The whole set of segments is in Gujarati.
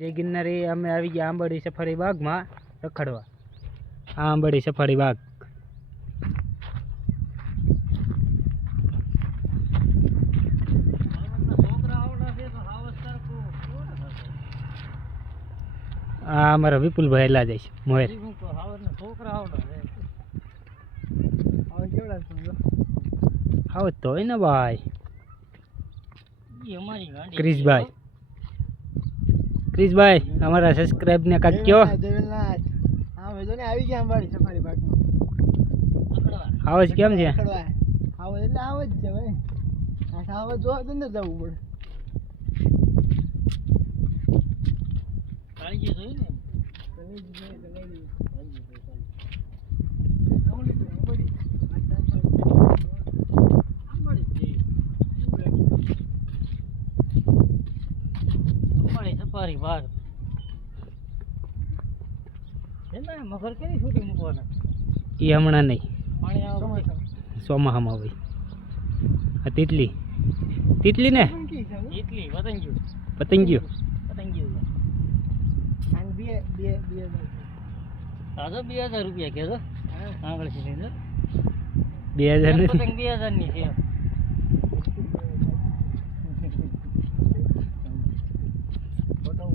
જય ગિરનારી અમે આવી ગયા આંબડી સફારી બાગમાં રખડવા. આ આંબડી સફારી બાગ. આ અમારા વિપુલભાઈ એલા જાય છે મોહેર. આવો તો હોય ને ભાઈ. ક્રિશભાઈ. ક્રિશભાઈ અમારા સબસ્ક્રાઇબ ને કાંઈક કયો જગન્નાથ. હા મેં જો ને આવી ગયા અંબાડી સફારી પાર્કમાં. આવો જ કેમ છે. આવો એટલે આવો જ છે ભાઈ. આ સાવ જો તો ને જવું પડે. કલેજી જોઈએ, કલેજી. આંબોડી છે, આંબોડી. સફારી બાર મગર કેની છૂટી મૂકવાના? એ હમણાં નહીં. પાણી. ચોમાહામાં આવે આ તીતલી. તીતલી ને? તીતલી પતંગિયો. પતંગિયો. પતંગિયું. આને બે બે બે હજાર. તાજો બે હજાર રૂપિયા કહેજો હા. છે બે હજાર નથી. પતંગ બે હજારની છે.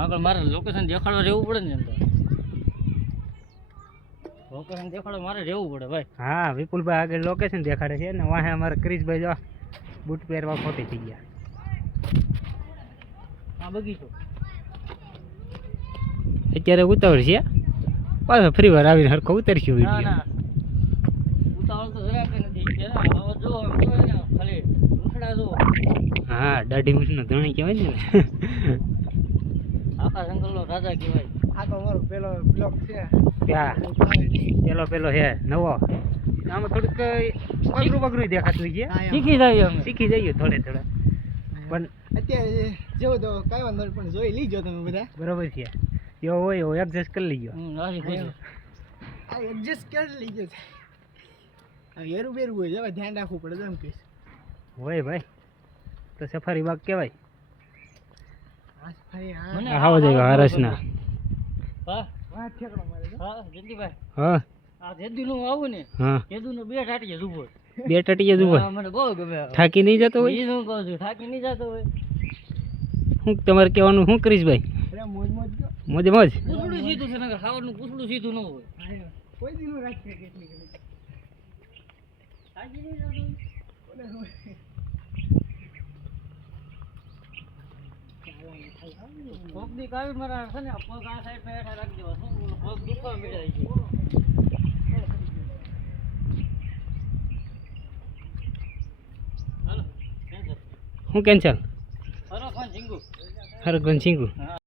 આગળ મારે લોકેશન દેખાડવા રહેવું પડે ને અંદર લોકેશન દેખાડવા મારે રહેવું પડે ભાઈ. હા વિપુલભાઈ આગળ લોકેશન દેખાડે છે ને વાહે અમારે ક્રિશભાઈ જો બૂટ પહેરવા ખોટી થઈ ગયા. આ બગીચો. અત્યારે ઉતાવળ છે. પાછો ફ્રી વાર આવીને હરખો ઉતરશું વીડિયો નથી. હા દાઢી મીઠનો ધણી કહેવાય ને. જંગલનો ભાઈ કહેવાય. આ તો મારો પેલો બ્લોક છે. ત્યાં પેલો પેલો છે નવો. આમાં થોડુંક પગરું પગરું દેખાતું છે. શીખી જાય અમે. શીખી જઈએ થોડે થોડે. પણ અત્યારે જેવો તો કઈ વાંધો નહીં, પણ જોઈ લીજો તમે બધા. બરોબર છે. એવો હોય એવો એડજસ્ટ કરી. આ એડજસ્ટ કરી લીજો. એરું હેરું બેરું હોય ધ્યાન રાખવું પડે એમ કહીશ. હોય ભાઈ. તો સફારી બાગ કહેવાય. હા હા આવો આ હરસના હા? વાહ ઠેકડો મારે તો. હા જયંતિભાઈ હા. આ જેદુનું આવું ને હા. જેદુનું બે ટાટીએ ઊભો બે ટટીએ જ મને બહુ ગમે થાકી નહીં જતો હોય? હું શું કહું છું થાકી નહીં જતો હોય. શું તમારે કહેવાનું શું કરીશ ભાઈ? મોજ મોજ મોજે મોજ? પૂછડું સીધું છે નકર ખાવાનું પૂછડું સીધું ન હોય. કોઈ દીનું રાખીએ કેટલી કોક દી કાવી મારા છે ને આ આ સાઈડમાં હેઠા રાખી દેવા શું બોલું, દુખવા માંડ્યા છે. હાલો શું કેન્સલ હરો ફોન ઝીંગુ? હરગન સિંગુ હા.